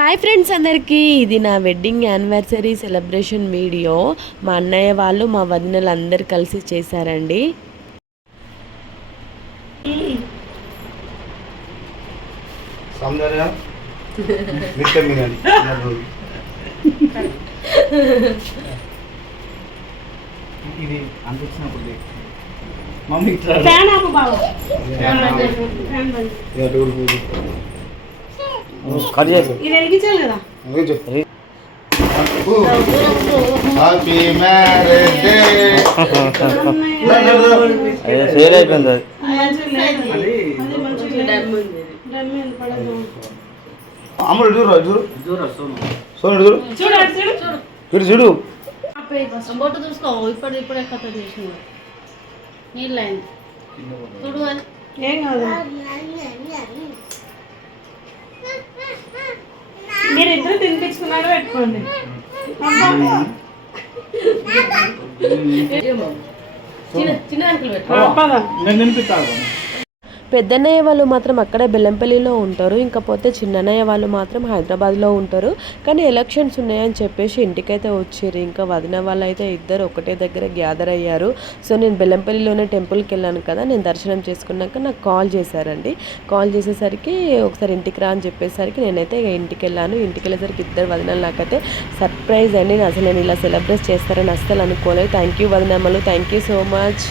Hi friends అందరికీ, ఇది నా వెడ్డింగ్ యానివర్సరీ సెలబ్రేషన్ వీడియో. మా అన్నయ్య వాళ్ళు మా వదినలు అందరు కలిసి చేశారండి. సేల్ అయిపోయింది. అమ్ముడు చూడు చూడు బొట్టు చూసుకో. ఇప్పుడే కథ చేసిన నీళ్ళైంది చూడు. అది ఏం కాదు, మీరు ఇద్దరు తినిపించుకున్నాడు పెట్టుకోండి. చిన్న తినిపిస్తాను. పెద్దన్నయ్య వాళ్ళు మాత్రం అక్కడే బెల్లంపల్లిలో ఉంటారు, ఇంకపోతే చిన్నన్నయ్య వాళ్ళు మాత్రం హైదరాబాద్లో ఉంటారు. కానీ ఎలక్షన్స్ ఉన్నాయని చెప్పేసి ఇంటికైతే వచ్చారు. ఇంకా వదిన వాళ్ళు అయితే ఇద్దరు ఒకటే దగ్గర గ్యాదర్ అయ్యారు. సో నేను బెల్లంపల్లిలోనే టెంపుల్కి వెళ్ళాను కదా, నేను దర్శనం చేసుకున్నాక నాకు కాల్ చేశారండి. కాల్ చేసేసరికి ఒకసారి ఇంటికి రా అని చెప్పేసరికి నేనైతే ఇంటికి వెళ్ళాను. ఇంటికి వెళ్ళేసరికి ఇద్దరు వదినలు నాకైతే సర్ప్రైజ్ అండి. అసలు నేను ఇలా సెలబ్రేట్ చేస్తారని అస్సలు అనుకోలేదు. థ్యాంక్ యూ వదినమ్మలు, థ్యాంక్ యూ సో మచ్.